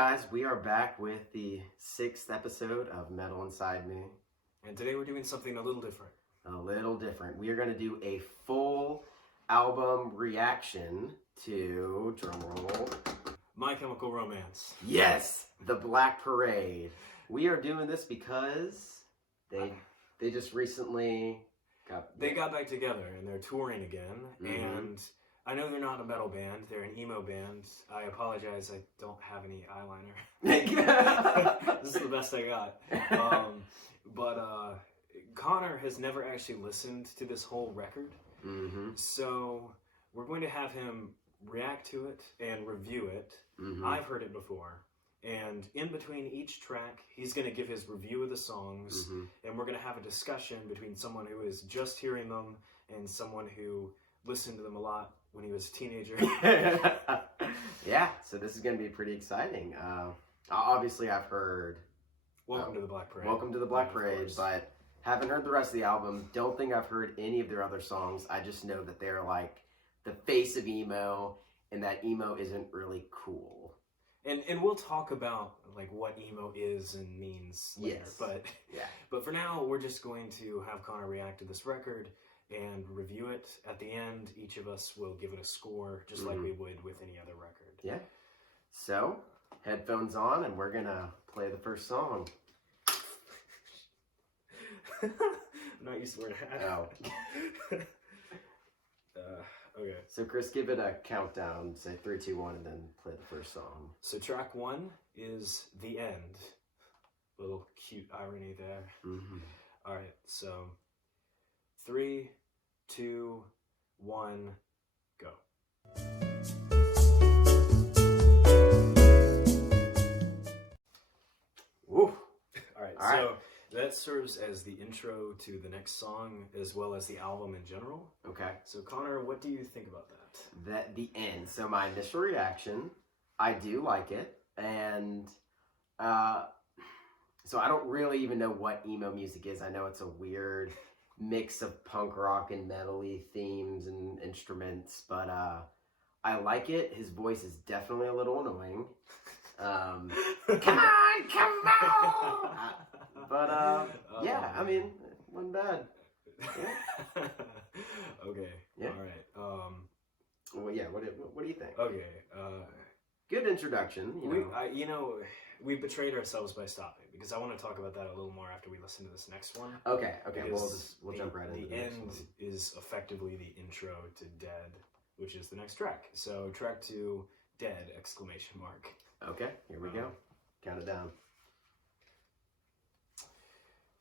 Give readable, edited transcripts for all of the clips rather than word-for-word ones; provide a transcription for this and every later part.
guys, we are back with the 6th episode of Metal Inside Me. And today we're doing something a little different. A little different. We are going to do a full album reaction to, drumroll, My Chemical Romance. yes, The Black Parade. We are doing this because they just recently got back together and they're touring again. And I know they're not a metal band, they're an emo band. I apologize, I don't have any eyeliner. This is the best I got. But Connor has never actually listened to this whole record. So we're going to have him react to it and review it. I've heard it before. And in between each track, he's going to give his review of the songs. And we're going to have a discussion between someone who is just hearing them and someone who listened to them a lot when he was a teenager. Yeah, so this is going to be pretty exciting. Obviously, I've heard Welcome to the Black Parade. Welcome to the Black Parade, but haven't heard the rest of the album. Don't think I've heard any of their other songs. I just know that they're like the face of emo, and that emo isn't really cool. And we'll talk about like what emo is and means later. Yes. But for now, we're just going to have Connor react to this record and review it. At the end, each of us will give it a score, just like we would with any other record. Yeah. So, headphones on, and we're gonna play the first song. I'm not used to the word hat. Oh. Okay. So Chris, give it a countdown. Say 3, 2, 1, and then play the first song. So track 1 is The End. Little cute irony there. All right. So 3, 2, 1, go. Woo. All right. That serves as the intro to the next song, as well as the album in general. Okay. So, Connor, what do you think about that? The end. So my initial reaction, I do like it, and so I don't really even know what emo music is. I know it's a weird mix of punk rock and metal-y themes and instruments, but I like it. His voice is definitely a little annoying. Come on! But yeah, I mean, wasn't bad. Yeah. Okay. Yeah. All right. Well, yeah. What do you think? Okay. Good introduction. You know, we betrayed ourselves by stopping because I want to talk about that a little more after we listen to this next one. Okay. We'll jump right into the next end one. is effectively the intro to Dead, which is the next track. So track 2, Dead! Exclamation mark. Okay, here we go. Count it down.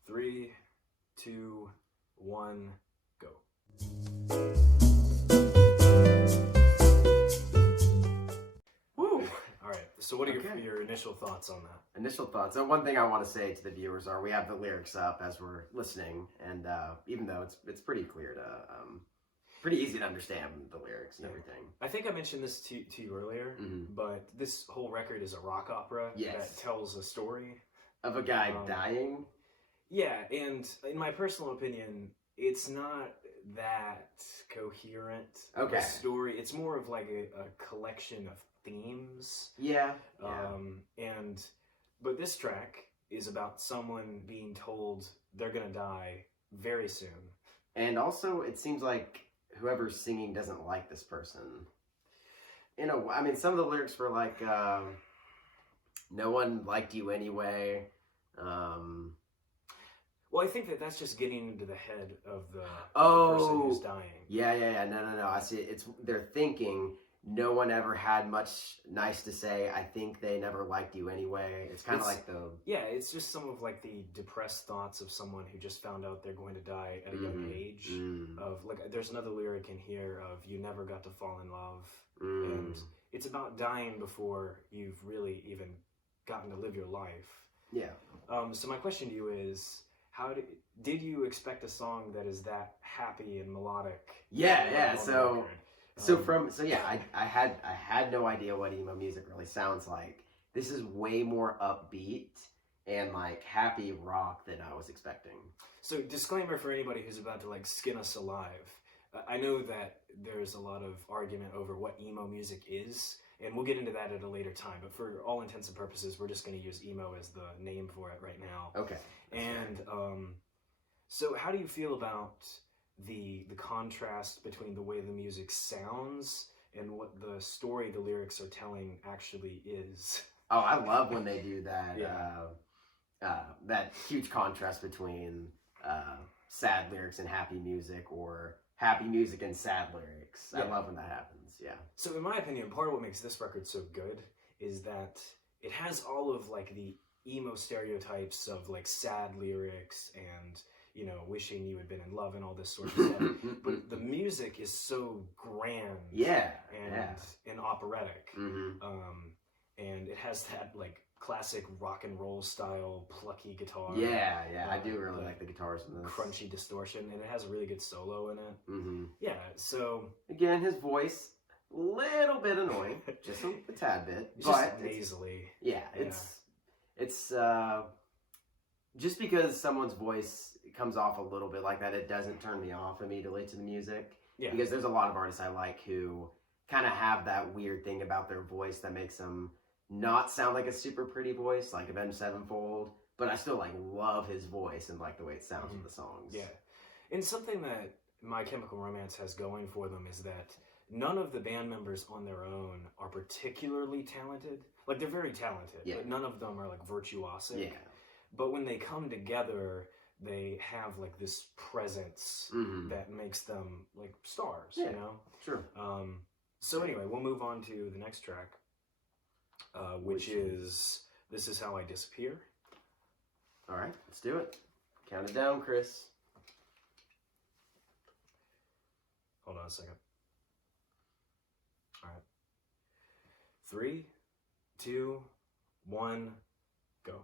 3, 2, 1, go. Woo! All right. So, what are your initial thoughts on that? Initial thoughts. So, one thing I want to say to the viewers are we have the lyrics up as we're listening, and even though it's pretty clear to, pretty easy to understand the lyrics and everything. I think I mentioned this to you earlier, but this whole record is a rock opera that tells a story of a guy dying. Yeah, and in my personal opinion, it's not that coherent of a story. It's more of like a collection of themes. Yeah. But this track is about someone being told they're gonna die very soon. And also, it seems like whoever's singing doesn't like this person. You know, I mean, some of the lyrics were like, no one liked you anyway. Well, I think that's just getting into the head of the person who's dying. Yeah. No. I see. They're thinking no one ever had much nice to say. I think they never liked you anyway. It's kind of like it's just some of like the depressed thoughts of someone who just found out they're going to die at a young age. Of like, there's another lyric in here of "you never got to fall in love," and it's about dying before you've really even gotten to live your life. Yeah. So my question to you is, did you expect a song that is that happy and melodic? Yeah. I had no idea what emo music really sounds like. This is way more upbeat and like happy rock than I was expecting. So disclaimer for anybody who's about to like skin us alive. I know that there's a lot of argument over what emo music is, And we'll get into that at a later time. But for all intents and purposes, we're just going to use emo as the name for it right now. Okay. And so how do you feel about the contrast between the way the music sounds and what the story the lyrics are telling actually is? Oh, I love when they do that. Yeah. That huge contrast between sad lyrics and happy music, or happy music and sad lyrics. Yeah. I love when that happens. Yeah. So in my opinion, part of what makes this record so good is that it has all of like the emo stereotypes of like sad lyrics and, you know, wishing you had been in love and all this sort of stuff. But the music is so grand. Yeah. And operatic. Mm-hmm. And it has that like classic rock and roll style plucky guitar. Yeah. I do really like the guitars in this. Crunchy distortion, and it has a really good solo in it. Mm-hmm. Yeah, so again, his voice, little bit annoying, just a tad bit, it's but just nasally. It's just because someone's voice comes off a little bit like that, it doesn't turn me off immediately to the music. Yeah. Because there's a lot of artists I like who kind of have that weird thing about their voice that makes them not sound like a super pretty voice, like Avenged Sevenfold, but I still like love his voice and like the way it sounds with the songs. Yeah. And something that My Chemical Romance has going for them is that none of the band members on their own are particularly talented. Like, they're very talented, but none of them are like virtuosic. Yeah. But when they come together, they have like this presence that makes them like stars, you know? Sure. So anyway, we'll move on to the next track, which is This Is How I Disappear. All right, let's do it. Count it down, Chris. Hold on a second. All right. 3, 2, 1, go.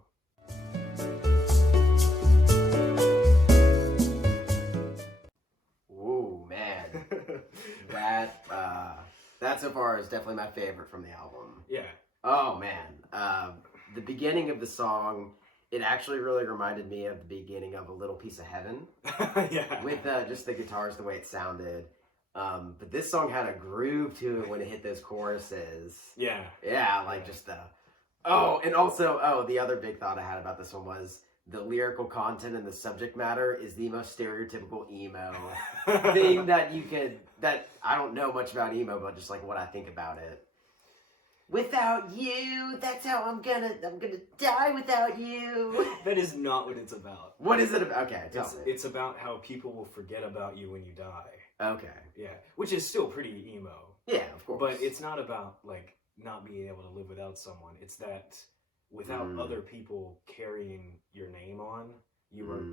Ooh, man. That so far is definitely my favorite from the album. Yeah. Oh, man. The beginning of the song, it actually really reminded me of the beginning of A Little Piece of Heaven. Yeah. With just the guitars, the way it sounded. But this song had a groove to it when it hit those choruses. Yeah. Yeah, like just the... Oh, and also, the other big thought I had about this one was the lyrical content and the subject matter is the most stereotypical emo thing that I don't know much about emo, but just like what I think about it. Without you, that's how I'm gonna die without you. That is not what it's about. What is it about? Okay, tell me. It's about how people will forget about you when you die. Okay. Yeah, which is still pretty emo. Yeah, of course. But it's not about like not being able to live without someone. It's that without other people carrying your name on, you were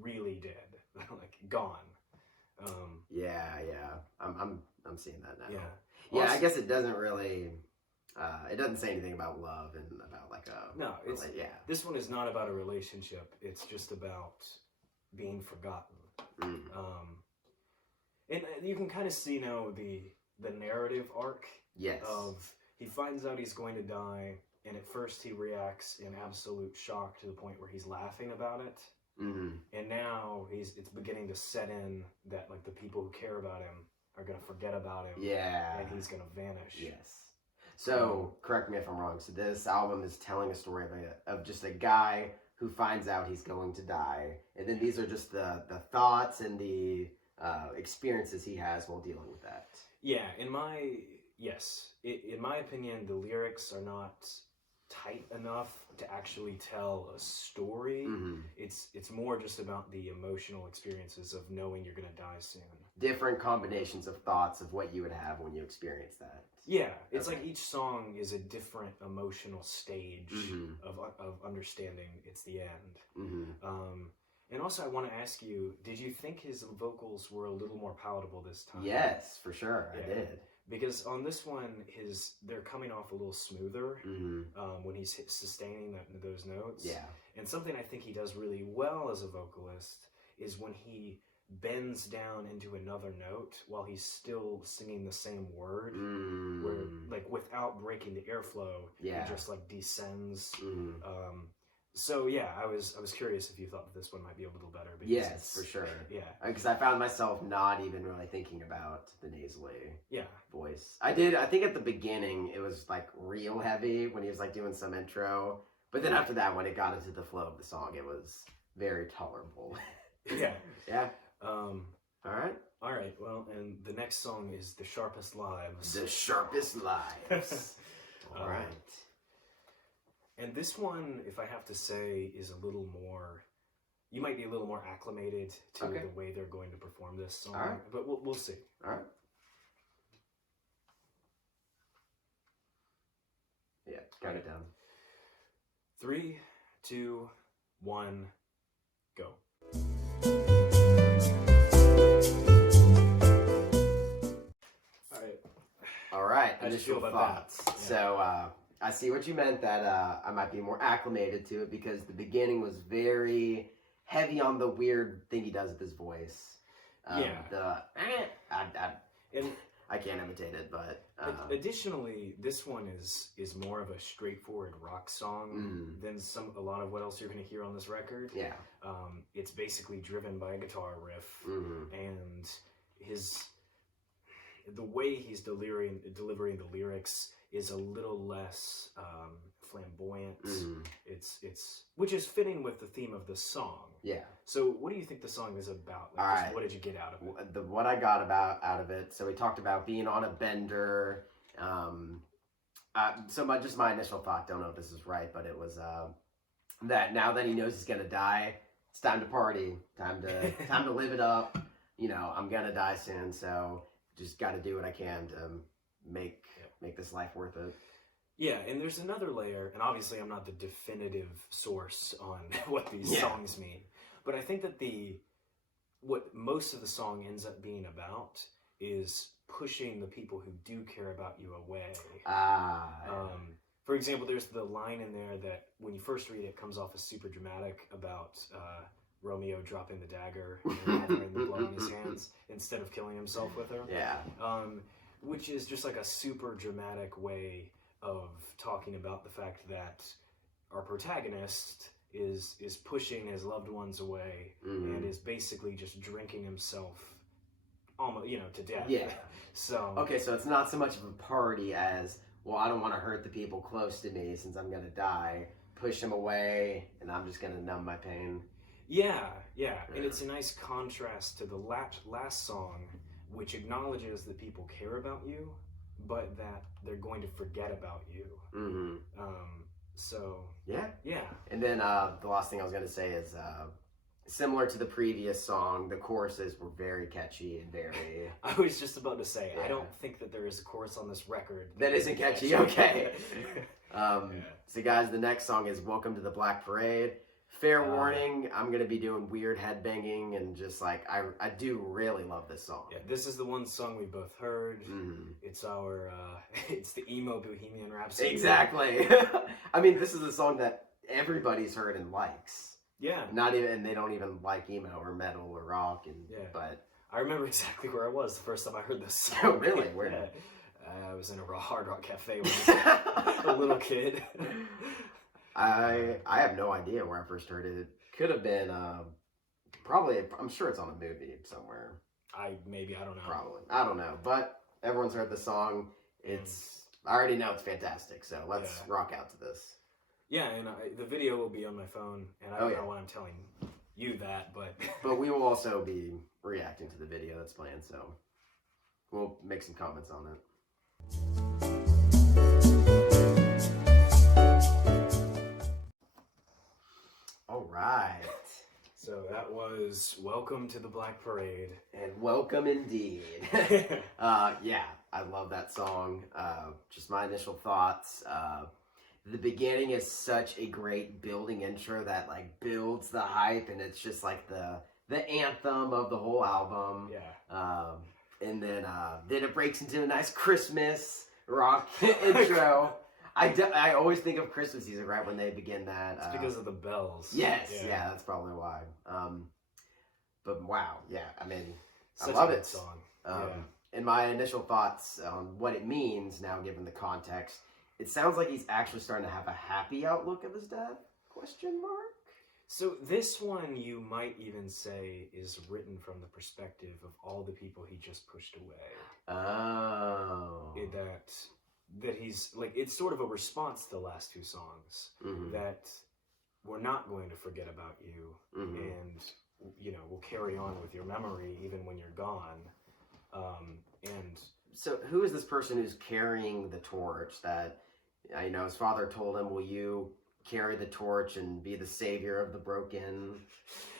really dead, like gone. Yeah. I'm seeing that now. Yeah. Yeah, also, I guess it doesn't really. It doesn't say anything about love and about like a... No, this one is not about a relationship. It's just about being forgotten. And you can kind of see now the narrative arc. Yes. Of he finds out he's going to die, and at first he reacts in absolute shock to the point where he's laughing about it. And now it's beginning to set in that like the people who care about him are going to forget about him. Yeah. And he's going to vanish. Yes. So, correct me if I'm wrong. So this album is telling a story of just a guy who finds out he's going to die. And then these are just the thoughts and the experiences he has while dealing with that. Yeah, in my opinion, the lyrics are not tight enough to actually tell a story. It's more just about the emotional experiences of knowing you're going to die soon. Different combinations of thoughts of what you would have when you experience that. Yeah, it's like each song is a different emotional stage of understanding it's the end. And also I want to ask you, did you think his vocals were a little more palatable this time? Yes, for sure, I did. Because on this one, they're coming off a little smoother when he's sustaining those notes. Yeah. And something I think he does really well as a vocalist is when he bends down into another note while he's still singing the same word, where like without breaking the airflow, he just like descends. So yeah, I was curious if you thought that this one might be a little better. Yes, for sure. Yeah. Because I found myself not even really thinking about the nasally Yeah. voice. I think at the beginning it was like real heavy when he was like doing some intro. But then after that, when it got into the flow of the song, it was very tolerable. Yeah. Yeah. All right. All right. Well, and the next song is The Sharpest Lives. The Sharpest Lives. All right. And this one, if I have to say, is a little more. You might be a little more acclimated to the way they're going to perform this song. All right. But we'll see. All right. Yeah, count it down. 3, 2, 1, go. All right. How do you Initial feel about thoughts. that? Yeah. So I see what you meant, that I might be more acclimated to it because the beginning was very heavy on the weird thing he does with his voice. I can't imitate it, but additionally, this one is more of a straightforward rock song than a lot of what else you're going to hear on this record. Yeah, it's basically driven by a guitar riff, and the way he's delivering the lyrics is a little less flamboyant. It's which is fitting with the theme of the song. Yeah. So what do you think the song is about? All right. What did you get out of it? What I got out of it. So we talked about being on a bender. So my initial thought, don't know if this is right, but it was that now that he knows he's gonna die, it's time to party, time to live it up. You know, I'm gonna die soon, so just got to do what I can to make this life worth it. Yeah, and there's another layer, and obviously I'm not the definitive source on what these songs mean, but I think that what most of the song ends up being about is pushing the people who do care about you away. For example, there's the line in there that when you first read it comes off as super dramatic about Romeo dropping the dagger and having the blood on his hands instead of killing himself with her. Yeah. Which is just like a super dramatic way of talking about the fact that our protagonist is pushing his loved ones away and is basically just drinking himself almost, to death. Yeah. So okay, so it's not so much of a party as, well, I don't want to hurt the people close to me since I'm gonna die. Push them away, and I'm just gonna numb my pain. Yeah, and it's a nice contrast to the last song, which acknowledges that people care about you, but that they're going to forget about you. So yeah. And then the last thing I was gonna say is similar to the previous song, the choruses were very catchy and very. I was just about to say, I don't think that there is a chorus on this record that isn't catchy. Okay. So guys, the next song is "Welcome to the Black Parade." Fair warning, I'm going to be doing weird headbanging and just like, I do really love this song. Yeah, this is the one song we both heard. It's our, it's the emo Bohemian Rhapsody. Exactly. I mean, this is a song that everybody's heard and likes. Yeah. And they don't even like emo or metal or rock. But I remember exactly where I was the first time I heard this song. Oh, really? Where? Yeah. I was in a hard rock cafe when I was a little kid. I have no idea where I first heard it. It could have been probably. I'm sure it's on a movie somewhere. I don't know. Probably, I don't know. But everyone's heard the song. I already know it's fantastic. So let's rock out to this. Yeah, and the video will be on my phone, and I don't know why I'm telling you that, but but we will also be reacting to the video that's playing. So we'll make some comments on it. All right. So that was Welcome to the Black Parade. And welcome indeed. Yeah, I love that song. Just my initial thoughts. The beginning is such a great building intro that like builds the hype, and it's just like the anthem of the whole album. Yeah. And then it breaks into a nice Christmas rock intro. I always think of Christmas music right when they begin that. It's because of the bells. Yes, yeah, that's probably why. But wow, yeah, I mean, Such I love a good it. Song. And my initial thoughts on what it means now, given the context, it sounds like he's actually starting to have a happy outlook of his death. Question mark? So this one you might even say is written from the perspective of all the people he just pushed away. Oh. That he's like, it's sort of a response to the last two songs, that we're not going to forget about you, and we'll carry on with your memory even when you're gone. And so who is this person who's carrying the torch that, his father told him, will you carry the torch and be the savior of the broken?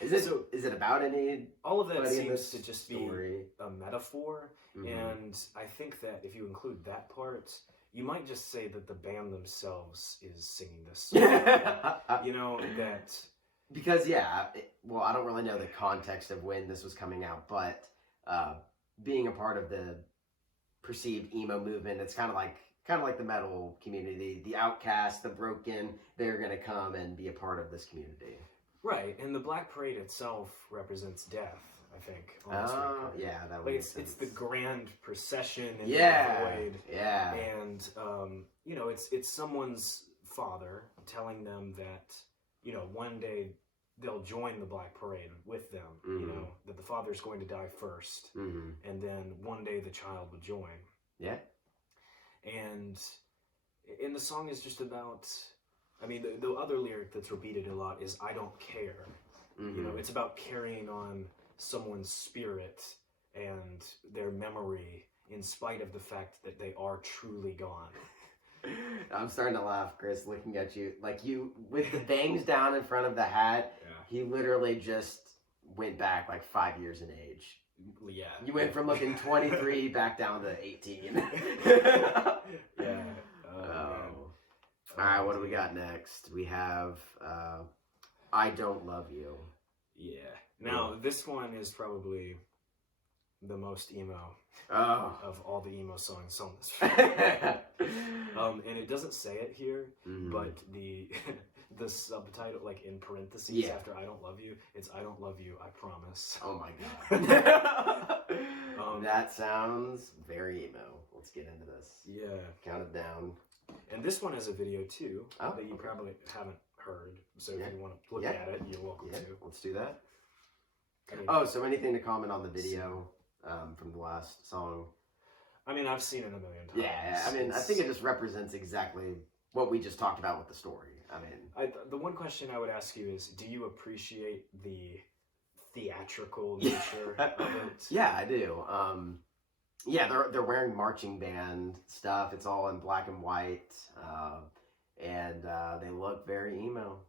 Is it about any? All of that seems to just story? Be a metaphor, and I think that if you include that part, you might just say that the band themselves is singing this song. That... Because, I don't really know the context of when this was coming out, but being a part of the perceived emo movement, it's kind of like the metal community, the outcasts, the broken, they're going to come and be a part of this community. Right, and the Black Parade itself represents death, I think. Oh, yeah, that would make sense. It's the grand procession in the void. Yeah. And, it's someone's father telling them that, one day they'll join the Black Parade with them, that the father's going to die first, and then one day the child will join. Yeah. And the song is just about, the other lyric that's repeated a lot is, I don't care. It's about carrying on someone's spirit and their memory in spite of the fact that they are truly gone. I'm starting to laugh, Chris, looking at you. Like you, with the bangs down in front of the hat, he literally just went back like 5 years in age. Yeah. You went from looking 23 back down to 18. Yeah. All right, what do we got next? We have I Don't Love You. Yeah. Now, this one is probably the most emo of all the emo songs on this film. And it doesn't say it here, but the subtitle, like in parentheses after I Don't Love You, it's I Don't Love You, I Promise. Oh my god. That sounds very emo. Let's get into this. Yeah. Count it down. And this one has a video too that you probably haven't heard. So if you want to look at it, you're welcome to. Let's do that. So anything to comment on the video from the last song? I've seen it a million times. Yeah, I think it just represents exactly what we just talked about with the story. The one question I would ask you is, do you appreciate the theatrical nature of it? Yeah, I do. They're wearing marching band stuff. It's all in black and white, and they look very emo.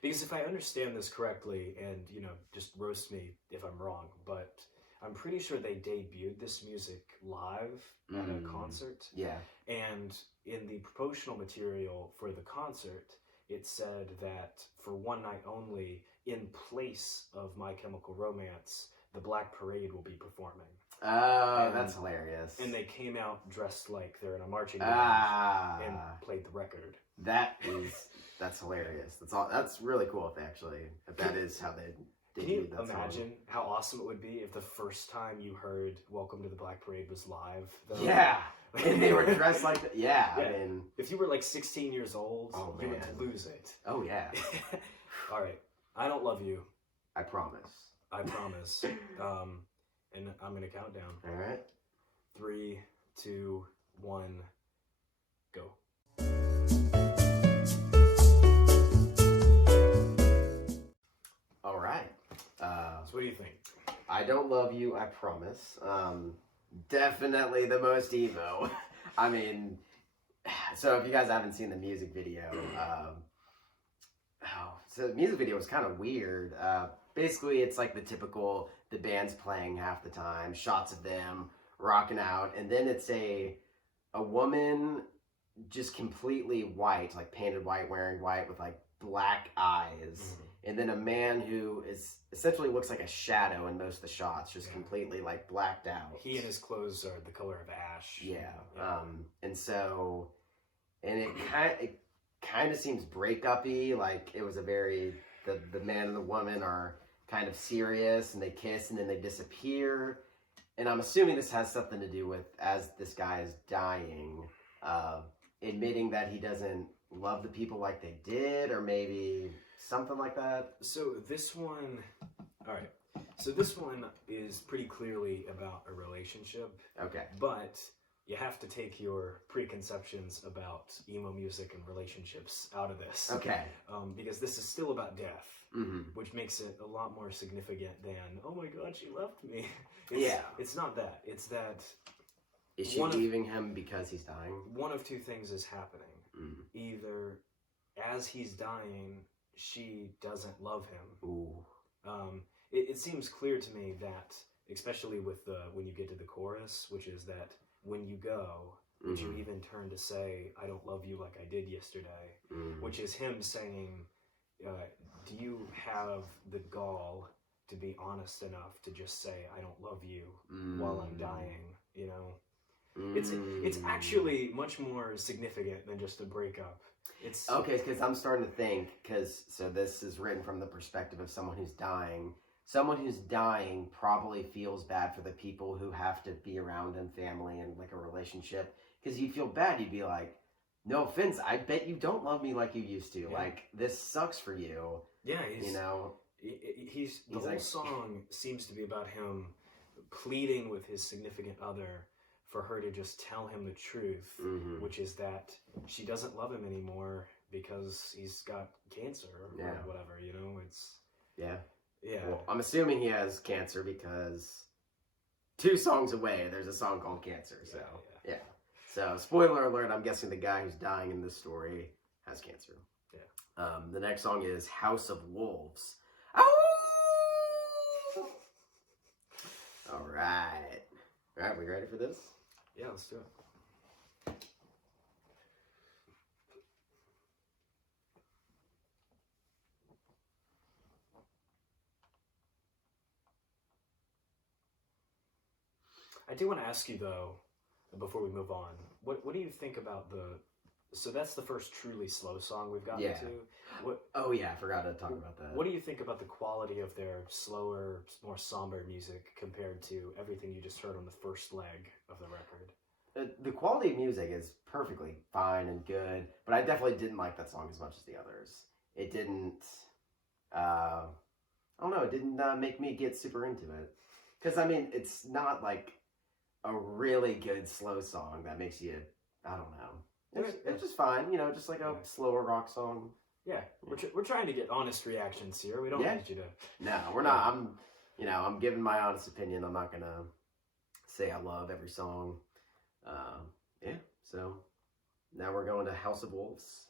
Because if I understand this correctly, and just roast me if I'm wrong, but I'm pretty sure they debuted this music live at a concert. Yeah. And in the promotional material for the concert, it said that for one night only, in place of My Chemical Romance, the Black Parade will be performing. Oh, that's hilarious. And they came out dressed like they're in a marching band and played the record. That's hilarious. That's really cool if that is how they Can you that imagine song. how awesome it would be if the first time you heard Welcome to the Black Parade was live? Though? Yeah. And they were dressed like that. Yeah. If you were like 16 years old, you would lose it. Oh, yeah. All right. I Don't Love You. I Promise. I Promise. And I'm going to count down. All right. 3, 2, 1, go. All right. So what do you think? I Don't Love You, I Promise. Definitely the most emo. So if you guys haven't seen the music video, so the music video was kind of weird. Basically, it's like the typical, the band's playing half the time, shots of them rocking out, and then it's a woman just completely white, like painted white, wearing white with like black eyes, and then a man who is essentially looks like a shadow in most of the shots, just completely like blacked out. He and his clothes are the color of ash. And it kind of seems breakup-y, like it was a very, the man and the woman are kind of serious, and they kiss, and then they disappear. And I'm assuming this has something to do with, as this guy is dying, admitting that he doesn't love the people like they did, or maybe something like that. So this one, all right. So this one is pretty clearly about a relationship. Okay. But you have to take your preconceptions about emo music and relationships out of this. Okay. Because this is still about death, Mm-hmm. which makes it a lot more significant than, oh my god, she left me. It's not that. It's that... Is she leaving him because he's dying? One of two things is happening. Mm. Either as he's dying, she doesn't love him. Ooh. It seems clear to me that, especially with when you get to the chorus, which is that when you go, would you even turn to say, I don't love you like I did yesterday? Which is him saying, do you have the gall to be honest enough to just say, I don't love you while I'm dying, you know? It's actually much more significant than just a breakup. It's okay, because I'm starting to think, so this is written from the perspective of someone who's dying. Someone who's dying probably feels bad for the people who have to be around him, family, and like a relationship. Because you'd feel bad. You'd be like, no offense, I bet you don't love me like you used to. Yeah. Like, this sucks for you. Yeah, you know? The whole song seems to be about him pleading with his significant other for her to just tell him the truth, which is that she doesn't love him anymore because he's got cancer or whatever, you know? It's... Yeah. Well, I'm assuming he has cancer because 2 songs away, there's a song called Cancer. So, yeah. So, spoiler alert, I'm guessing the guy who's dying in this story has cancer. Yeah. The next song is House of Wolves. Ow! All right. All right, we ready for this? Yeah, let's do it. I do want to ask you, though, before we move on, what do you think about so that's the first truly slow song we've gotten to. Oh, yeah, I forgot to talk about that. What do you think about the quality of their slower, more somber music compared to everything you just heard on the first leg of the record? The quality of music is perfectly fine and good, but I definitely didn't like that song as much as the others. It didn't, I don't know, it didn't make me get super into it. Because, I mean, it's not like a really good slow song that makes you, I don't know. It's just fine, you know, just like a slower rock song. Yeah, we're trying to get honest reactions here. We don't need you to... No, we're not. I'm giving my honest opinion. I'm not going to say I love every song. So now we're going to House of Wolves.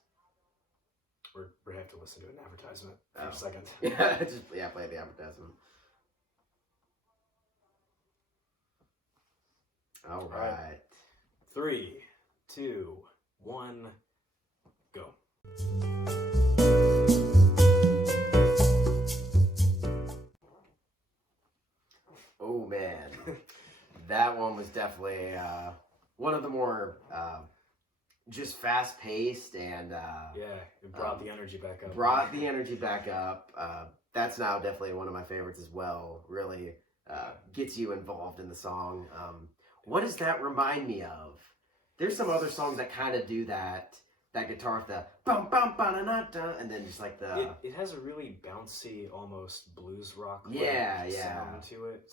We have to listen to an advertisement for a second. Play the advertisement. All right. 3, 2, 1, go. Oh man, that one was definitely one of the more just fast paced and it brought the energy back up. That's now definitely one of my favorites as well. Really gets you involved in the song. What does that remind me of? There's some other songs that kind of do that guitar with the bum bum ba na na da, and then just like the... It has a really bouncy, almost blues rock sound to it.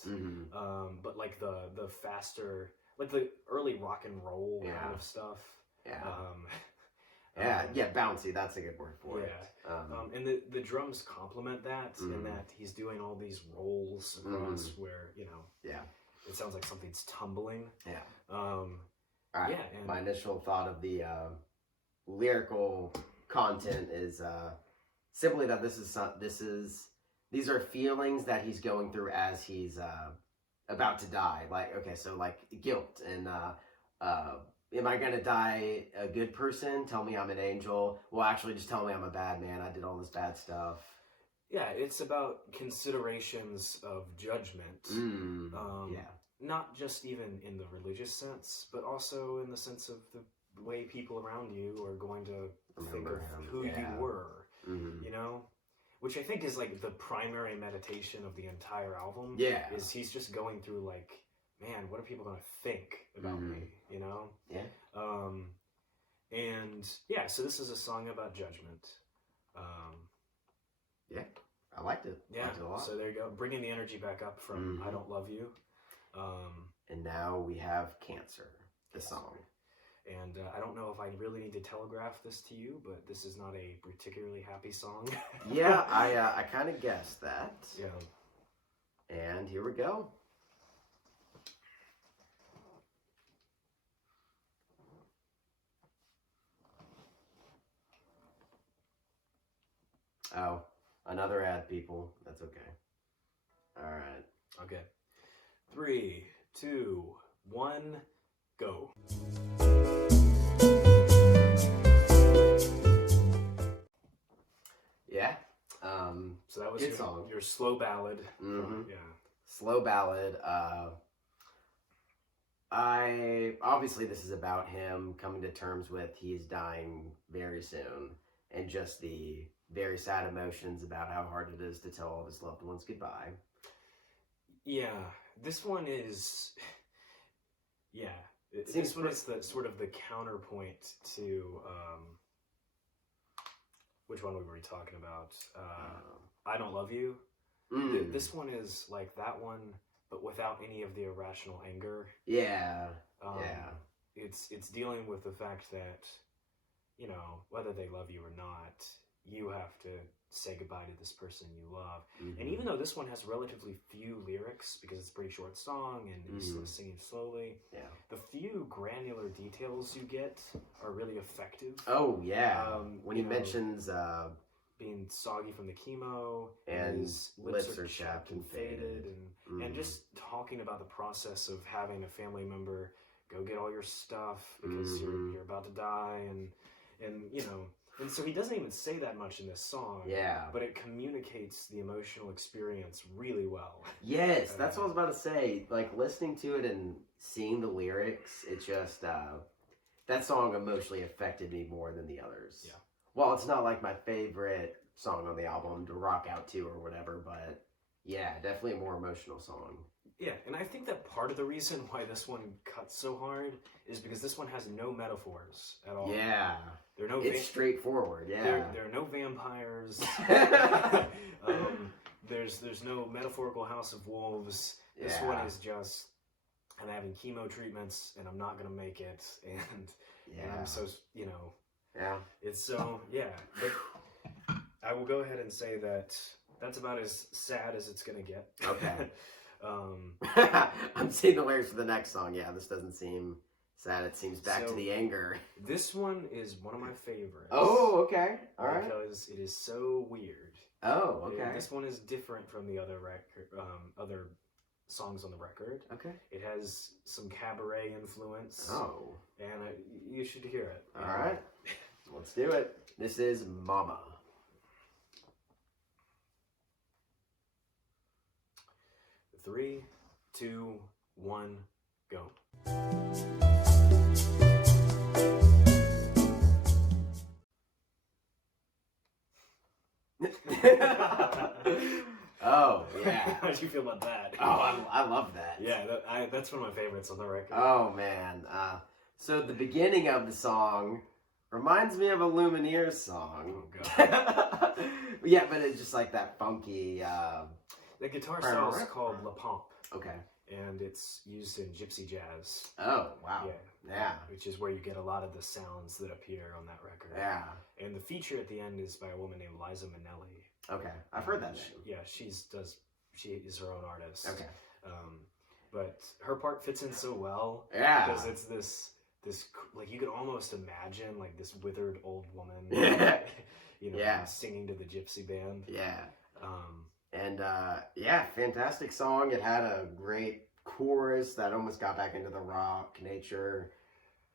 But like the faster, like the early rock and roll kind of stuff. Bouncy, that's a good word for it. And the drums complement that in that he's doing all these rolls across where, you know, it sounds like something's tumbling. My initial thought of the lyrical content is simply that these are feelings that he's going through as he's about to die. Like, okay, so like guilt and am I gonna die a good person? Tell me I'm an angel. Well, actually, just tell me I'm a bad man. I did all this bad stuff. Yeah, it's about considerations of judgment. Not just even in the religious sense, but also in the sense of the way people around you are going to think of who you were, you know? Which I think is like the primary meditation of the entire album. Is he's just going through like, man, what are people going to think about me, you know? So this is a song about judgment. Yeah, I liked it. Yeah, Liked it a lot. so there you go. Bringing the energy back up from I Don't Love You. And now we have Cancer, the song. And I don't know if I really need to telegraph this to you, but this is not a particularly happy song. Yeah, I kind of guessed that. Yeah. And here we go. Oh, another ad, people. That's okay. All right. Okay. 3, 2, 1, go. Yeah. So that was good song. Your slow ballad. Yeah. Slow ballad. Obviously this is about him coming to terms with he's dying very soon, and just the very sad emotions about how hard it is to tell all of his loved ones goodbye. Yeah, this one is. Yeah, this one is the sort of the counterpoint to. Which one were we talking about? I Don't Love You. This one is like that one, but without any of the irrational anger. Yeah. It's dealing with the fact that, you know, whether they love you or not, you have to say goodbye to this person you love. And even though this one has relatively few lyrics, because it's a pretty short song and he's singing slowly, the few granular details you get are really effective. Oh, yeah. When he mentions being soggy from the chemo, and his lips are chapped and faded, and just talking about the process of having a family member go get all your stuff because you're about to die, and you know. And so he doesn't even say that much in this song. Yeah. But it communicates the emotional experience really well. Yes, that's what I was about to say. Like, listening to it and seeing the lyrics, it just, that song emotionally affected me more than the others. Yeah. Well, it's not like my favorite song on the album to rock out to or whatever, but yeah, definitely a more emotional song. Yeah, and I think that part of the reason why this one cuts so hard is because this one has no metaphors at all. Yeah. It's straightforward, yeah. There are no vampires. There's no metaphorical house of wolves. This one is just, I'm having chemo treatments and I'm not going to make it. And I'm so, you know. Yeah. It's so, yeah. But I will go ahead and say that that's about as sad as it's going to get. Okay. I'm seeing the lyrics for the next song. Yeah, this doesn't seem sad. It seems back to the anger. This one is one of my favorites. Oh, okay. All right. Because it is so weird. Oh, okay. This one is different from the other other songs on the record. Okay. It has some cabaret influence. Oh. And you should hear it. All right. Let's do it. This is Mama. Three, 2, 1, go. Oh, yeah. How do you feel about that? Oh, I love that. Yeah, that's one of my favorites on the record. Oh, man. So the beginning of the song reminds me of a Lumineers song. Oh, God. Yeah, but it's just like that funky... The guitar style is called La Pompe. Okay. And it's used in gypsy jazz. Oh, wow. Yeah. Which is where you get a lot of the sounds that appear on that record. Yeah. And the feature at the end is by a woman named Liza Minnelli. Okay. I've heard that name. Yeah, she is her own artist. Okay. But her part fits in so well. Yeah. Because it's this like, you could almost imagine like this withered old woman, you know, singing to the gypsy band. Yeah. And fantastic song. It had a great chorus that almost got back into the rock nature.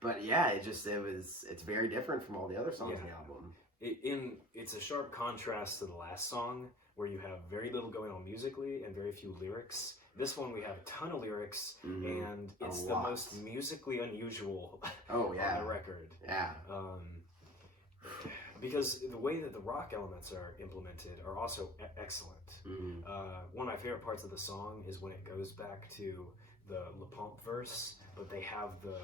But yeah, it's very different from all the other songs in the album. It's a sharp contrast to the last song, where you have very little going on musically and very few lyrics. This one we have a ton of lyrics, and it's the most musically unusual on the record. Yeah. Because the way that the rock elements are implemented are also excellent. One of my favorite parts of the song is when it goes back to the La Pompe verse, but they have the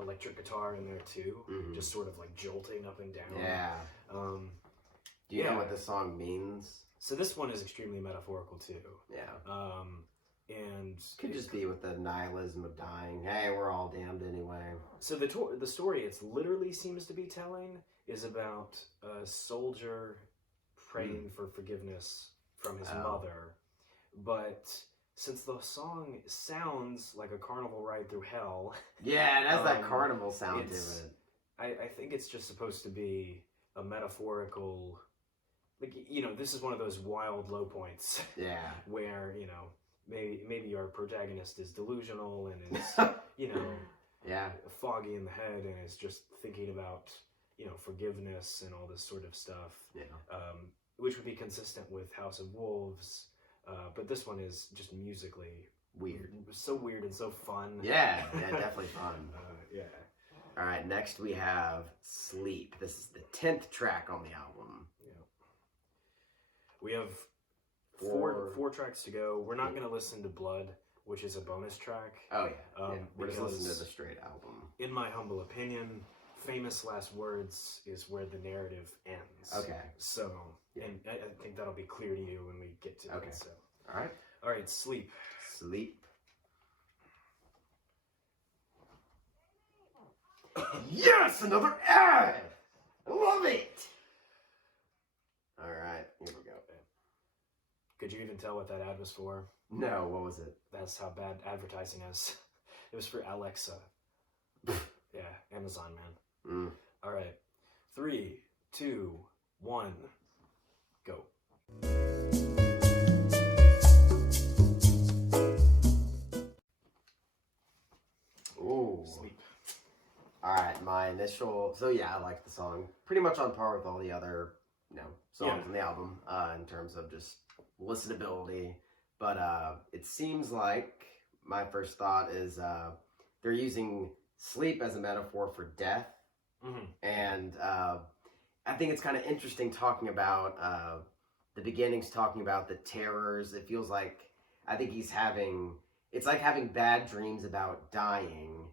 electric guitar in there too, just sort of like jolting up and down. Yeah. Do you know what the song means? So this one is extremely metaphorical too. Yeah. And could just be with the nihilism of dying. Hey, we're all damned anyway. So the story it's literally seems to be telling is about a soldier praying for forgiveness from his mother, but since the song sounds like a carnival ride through hell, yeah, it has that carnival sound to it. I think it's just supposed to be a metaphorical, like, you know, this is one of those wild low points. Yeah. Where, you know, maybe our protagonist is delusional and is, you know, yeah, foggy in the head and is just thinking about, you know, forgiveness and all this sort of stuff. Yeah. Which would be consistent with House of Wolves. But this one is just musically weird. So weird and so fun. Yeah, definitely fun. Yeah. All right, next we have Sleep. This is the 10th track on the album. Yeah. We have four tracks to go. We're not going to listen to Blood, which is a bonus track. Oh, yeah. We're just listening to the straight album. In my humble opinion, famous last words is where the narrative ends. Okay. So, and I think that'll be clear to you when we get to it. So. All right, Sleep. Sleep. Yes, another ad! I love it! All right, here we go. Could you even tell what that ad was for? No, what was it? That's how bad advertising is. It was for Alexa. Yeah, Amazon, man. All right. 3, 2, 1, go. Ooh. Sleep. All right, my initial... So, yeah, I like the song. Pretty much on par with all the other, songs on the album in terms of just listenability. But it seems like my first thought is they're using sleep as a metaphor for death. Mm-hmm. And I think it's kind of interesting talking about the beginnings, talking about the terrors. It feels like, I think it's like having bad dreams about dying.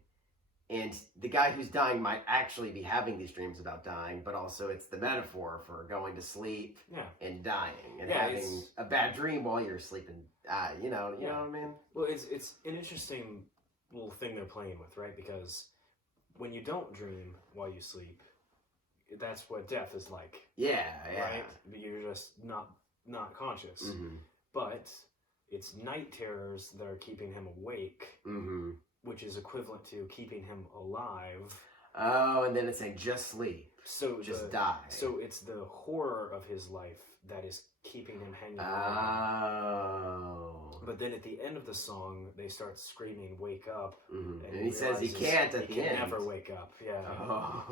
And the guy who's dying might actually be having these dreams about dying, but also it's the metaphor for going to sleep and dying and having a bad dream while you're sleeping. You know what I mean? Well, it's an interesting little thing they're playing with, right? Because when you don't dream while you sleep, that's what death is like. Yeah. Right? You're just not conscious. Mm-hmm. But it's night terrors that are keeping him awake. Mm-hmm. Which is equivalent to keeping him alive. Oh, and then it's saying just sleep. So just die. So it's the horror of his life that is keeping him hanging on. But then at the end of the song, they start screaming, "Wake up!" Mm-hmm. And he says he can't at the end. He can never wake up. Yeah. Oh.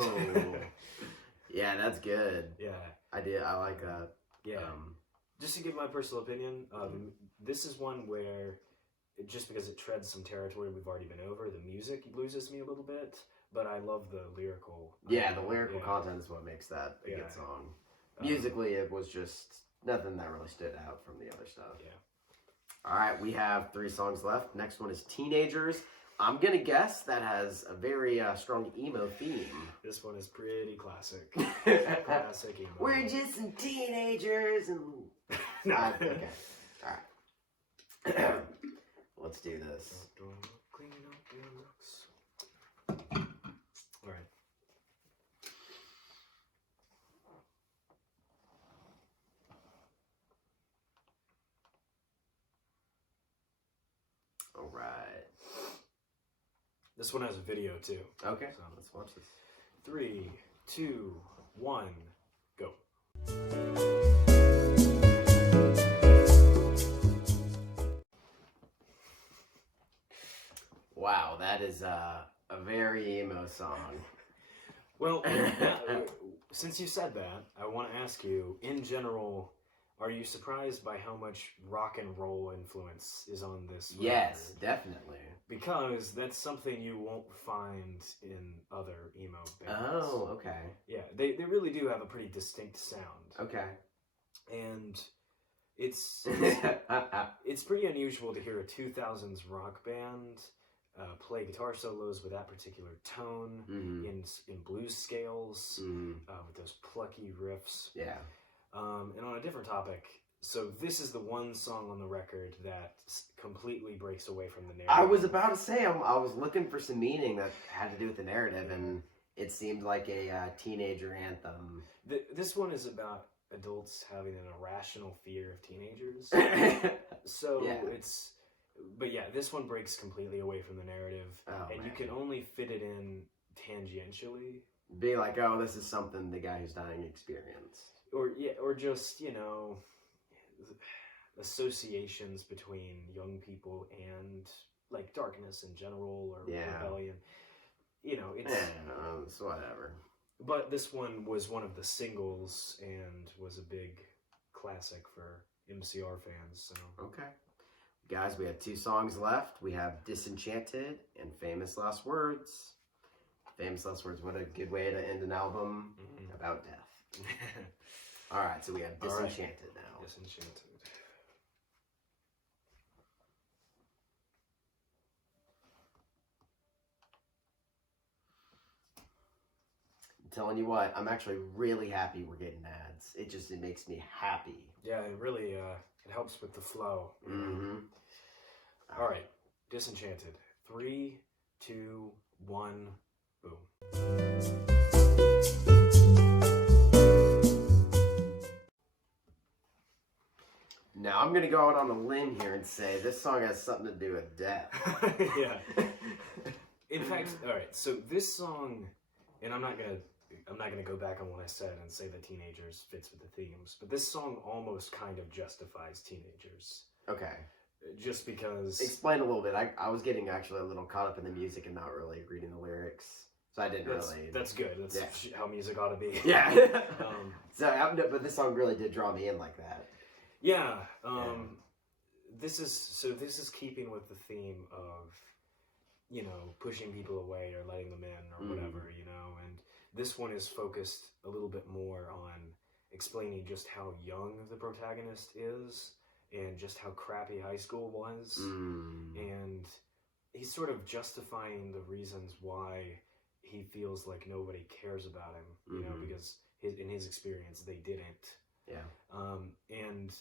Yeah, that's good. Yeah. I like that. Yeah. Just to give my personal opinion, this is one where, just because it treads some territory we've already been over, the music loses me a little bit, but I love the lyrical. Yeah, the lyrical content is what makes that a good song. Musically, it was just nothing that really stood out from the other stuff. Yeah. All right, we have 3 songs left. Next one is Teenagers. I'm going to guess that has a very strong emo theme. This one is pretty classic. Classic emo. We're just some teenagers and... No. Okay. All right. Let's do this. Clean up your looks. All right. All right. This one has a video too. Okay. So let's watch this. 3, 2, 1, go. Wow, that is a very emo song. Well, since you said that, I want to ask you, in general, are you surprised by how much rock and roll influence is on this record? Yes, definitely. Because that's something you won't find in other emo bands. Oh, okay. Yeah, they really do have a pretty distinct sound. Okay. And it's pretty unusual to hear a 2000s rock band play guitar solos with that particular tone, in blues scales, with those plucky riffs. Yeah. And on a different topic, So this is the one song on the record that completely breaks away from the narrative. I was about to say, I was looking for some meaning that had to do with the narrative, and it seemed like a teenager anthem. This one is about adults having an irrational fear of teenagers. So it's... But yeah, this one breaks completely away from the narrative, and you can only fit it in tangentially. Be like, oh, this is something the guy who's dying experienced. Or just, you know, associations between young people and, like, darkness in general, or rebellion. You know, it's whatever. But this one was one of the singles and was a big classic for MCR fans, so... Okay. Guys, we have 2 songs left. We have Disenchanted and Famous Last Words. Famous Last Words, what a good way to end an album about death. All right, so we have Disenchanted now. Disenchanted. I'm telling you what, I'm actually really happy we're getting ads. It makes me happy. Yeah, it really it helps with the flow. Mm-hmm. All right, Disenchanted. 3, 2, 1, boom. Now I'm gonna go out on a limb here and say this song has something to do with death. Yeah. In fact, all right. So this song, and I'm not gonna go back on what I said and say that teenagers fits with the themes, but this song almost kind of justifies teenagers. Okay. Just because... Explain a little bit. I was getting actually a little caught up in the music and not really reading the lyrics. So I didn't really... That's good. That's how music ought to be. Yeah. But this song really did draw me in like that. Yeah. This is keeping with the theme of, you know, pushing people away or letting them in or whatever, you know. And this one is focused a little bit more on explaining just how young the protagonist is, and just how crappy high school was, and he's sort of justifying the reasons why he feels like nobody cares about him, you know, because in his experience they didn't. Yeah. And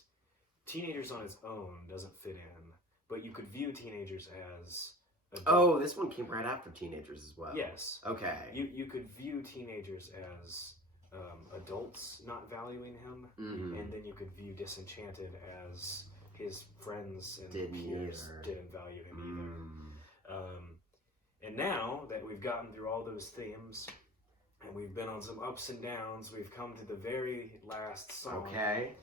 Teenagers on its own doesn't fit in, but you could view Teenagers as adult. Oh, this one came right after Teenagers as well. Yes. Okay. You could view Teenagers as adults not valuing him, and then you could view Disenchanted as his friends and peers didn't value him either. And now that we've gotten through all those themes, and we've been on some ups and downs, we've come to the very last song. Okay.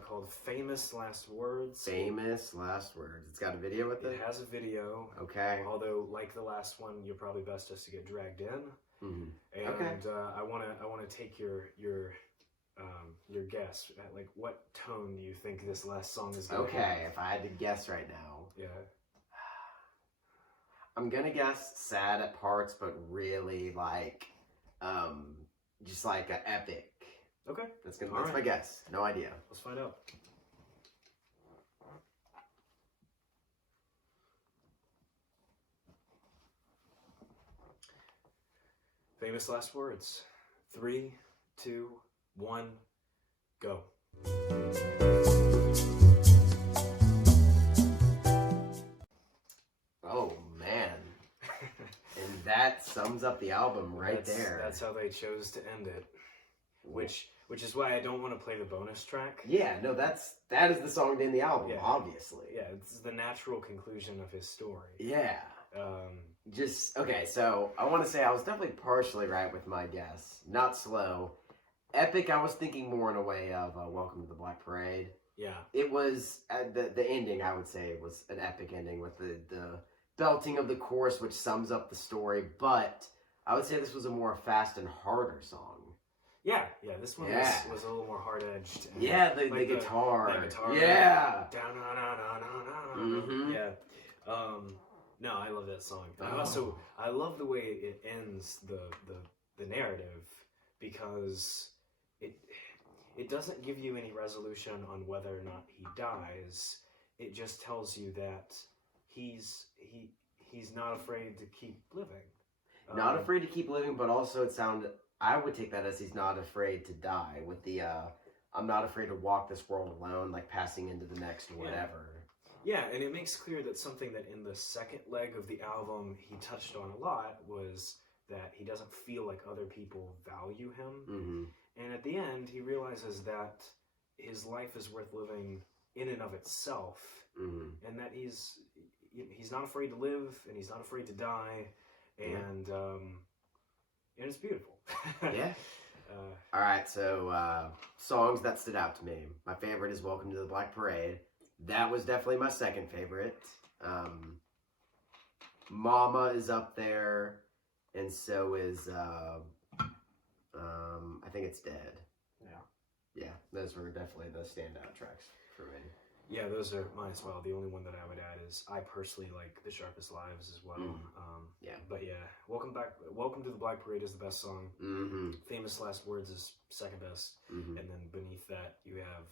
Called Famous Last Words. Famous Last Words. It's got a video with it? It has a video. Okay. Although, like the last one, you're probably best just to get dragged in. And I want to take your guess at, like, what tone do you think this last song is going to have? Okay, if I had to guess right now. Yeah. I'm gonna guess sad at parts, but really like, just like an epic. Okay. That's my guess. No idea. Let's find out. Famous Last Words. 3, 2, 1, go. Oh man. And that sums up the album right there. That's how they chose to end it. Which is why I don't want to play the bonus track. Yeah, no, that is the song to end the album, obviously. Yeah, it's the natural conclusion of his story. Yeah. Okay, so I want to say I was definitely partially right with my guess. Not slow. Epic, I was thinking more in a way of Welcome to the Black Parade. Yeah. It was, the ending, I would say, was an epic ending with the belting of the chorus, which sums up the story, but I would say this was a more fast and harder song. Yeah, this one was a little more hard-edged. Yeah, the guitar. The guitar. Yeah. Yeah. No, I love that song. I love the way it ends the narrative, because it doesn't give you any resolution on whether or not he dies. It just tells you that he's not afraid to keep living. Not afraid to keep living, but also I would take that as he's not afraid to die, with the I'm not afraid to walk this world alone, like passing into the next whatever. Yeah, and it makes clear that something that in the second leg of the album he touched on a lot was that he doesn't feel like other people value him. Mm-hmm. And at the end, he realizes that his life is worth living in and of itself, and that he's not afraid to live, and he's not afraid to die, and it's beautiful. Yeah. All right, so songs that stood out to me. My favorite is "Welcome to the Black Parade." That was definitely my second favorite. "Mama" is up there, and so is I think it's "Dead." Yeah, those were definitely the standout tracks for me. Yeah, those are mine as well. The only one that I would add is I personally like "The Sharpest Lives" as well. But yeah, "Welcome to the Black Parade" is the best song. Mm-hmm. "Famous Last Words" is second best, and then beneath that you have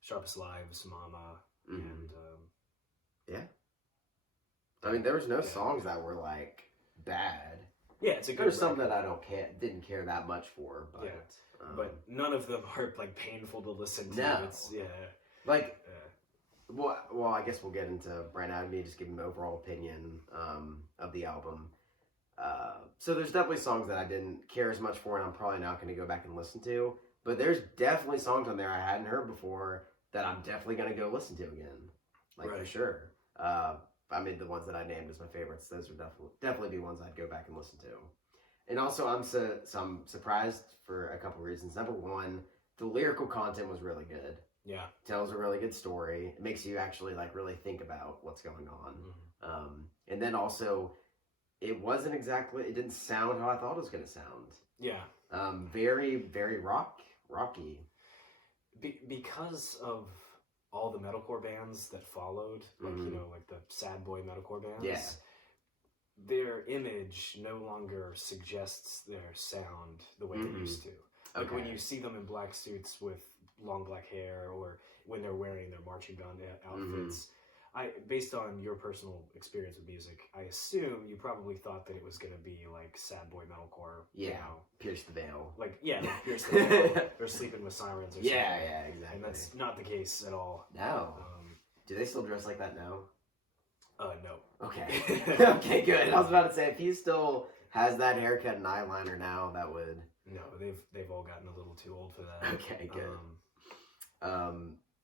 "Sharpest Lives," "Mama," and yeah. I mean, there was no songs that were like bad. Yeah, it's a good. There's some that I didn't care that much for, but but none of them are like painful to listen to. No. It's like. Well, I guess we'll get into right now. Me just giving an overall opinion of the album. So there's definitely songs that I didn't care as much for, and I'm probably not going to go back and listen to. But there's definitely songs on there I hadn't heard before that I'm definitely going to go listen to again, for sure. I mean, the ones that I named as my favorites, those would definitely be ones I'd go back and listen to. And also, I'm surprised for a couple reasons. Number one, the lyrical content was really good. Yeah, tells a really good story. It makes you actually really think about what's going on. And then also, it didn't sound how I thought it was going to sound. Yeah. Very, very rocky. Because of all the metalcore bands that followed, like the sad boy metalcore bands. Yeah. Their image no longer suggests their sound the way it used to. Like when you see them in black suits with long black hair, or when they're wearing their marching band outfits, based on your personal experience with music, I assume you probably thought that it was going to be like sad boy metalcore. Yeah, Pierce the Veil. Like Pierce the Veil, or Sleeping with Sirens, or something. Yeah, exactly. And that's not the case at all. No. Do they still dress like that now? No. Okay. Okay, good. I was about to say, if he still has that haircut and eyeliner now, that would... No, they've all gotten a little too old for that. Okay, good.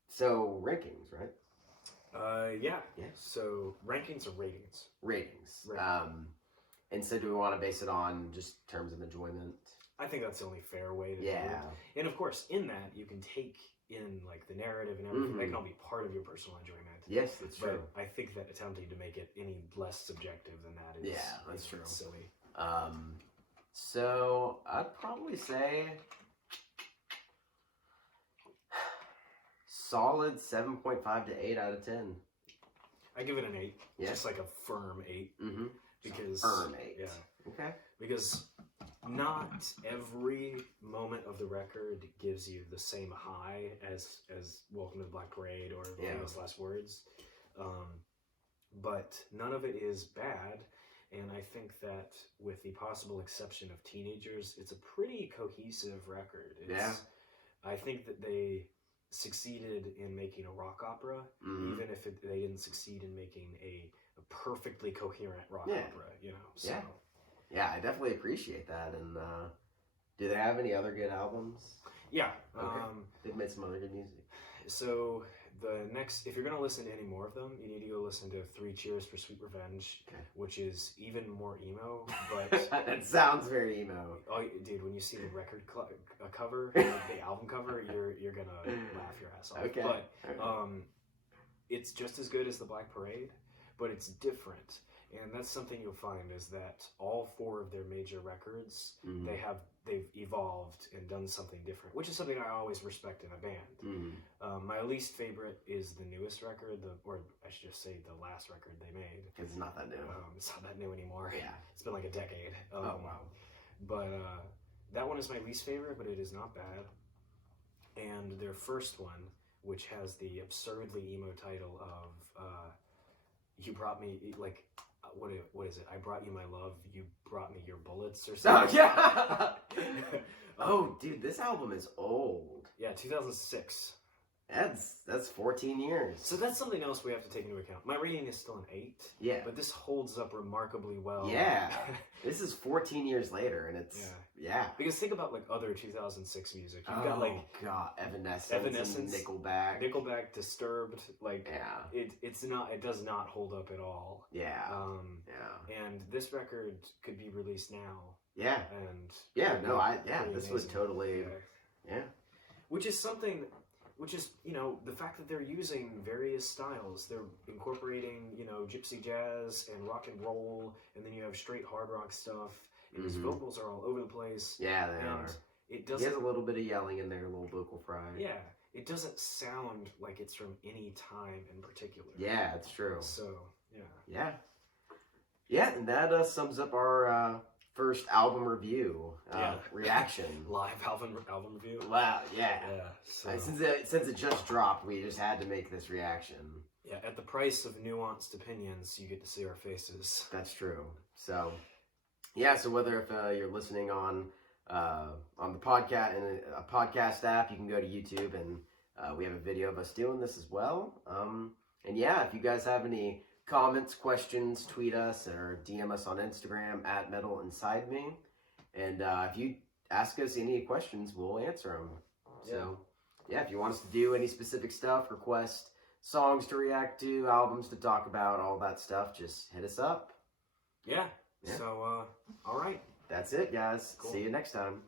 So, rankings, right? Yeah. So, rankings or ratings? Ratings. And so do we want to base it on just terms of enjoyment? I think that's the only fair way to do it. And of course, in that, you can take in the narrative and everything. That can all be part of your personal enjoyment. Yes, that's true. But I think that attempting to make it any less subjective than that is that's true. Silly. So I'd probably say solid 7.5 to 8 out of 10. I give it an 8. Yeah. Just like a firm 8. Because firm 8. Yeah. Okay. Because not every moment of the record gives you the same high as Welcome to the Black Parade or Famous Last Words. But none of it is bad. And I think that with the possible exception of Teenagers, it's a pretty cohesive record. I think that they succeeded in making a rock opera, even if they didn't succeed in making a perfectly coherent rock opera, So. Yeah, I definitely appreciate that. And do they have any other good albums? Yeah. Okay. They've made some other good music. So the next, if you're going to listen to any more of them, you need to go listen to 3 Cheers for Sweet Revenge, which is even more emo. But that sounds very emo. Oh, dude, when you see the record cover, the album cover, you're going to laugh your ass off. Okay. But it's just as good as the Black Parade, but it's different. And that's something you'll find is that all 4 of their major records, they've evolved and done something different, which is something I always respect in a band. My least favorite is the newest record, or I should just say the last record they made. It's not that new. It's not that new anymore. Yeah. It's been like a decade. Oh, wow. But that one is my least favorite, but it is not bad. And their first one, which has the absurdly emo title of You Brought Me, what is it? I brought you my love. You brought me your bullets, or Oh something. yeah. Oh, dude, this album is old. Yeah, 2006. That's 14 years. So that's something else we have to take into account. My rating is still an 8. Yeah. But this holds up remarkably well. Yeah. This is 14 years later, and it's yeah. Because think about like other 2006 music. You've Oh got like god, Evanescence, and Nickelback, Disturbed. Like yeah, it does not hold up at all. Yeah. And this record could be released now. Yeah. And this was totally Which is something. Which is, the fact that they're using various styles. They're incorporating, gypsy jazz and rock and roll, and then you have straight hard rock stuff, and his vocals are all over the place. Yeah, they are. It doesn't. He has a little bit of yelling in there, a little vocal fry. Yeah, it doesn't sound like it's from any time in particular. Yeah, it's true. So, yeah, and that sums up our first album review reaction. Live album review. Wow, yeah. So. Since it just dropped, we just had to make this reaction. Yeah, at the price of nuanced opinions, you get to see our faces. That's true. So, yeah. So whether if you're listening on the podcast in a podcast app, you can go to YouTube, and we have a video of us doing this as well. And yeah, if you guys have any comments, questions, tweet us or DM us on Instagram at @MetalInsideMe. And if you ask us any questions, we'll answer them. So, yeah, if you want us to do any specific stuff, request songs to react to, albums to talk about, all that stuff, just hit us up. Yeah. So, all right. That's it, guys. Cool. See you next time.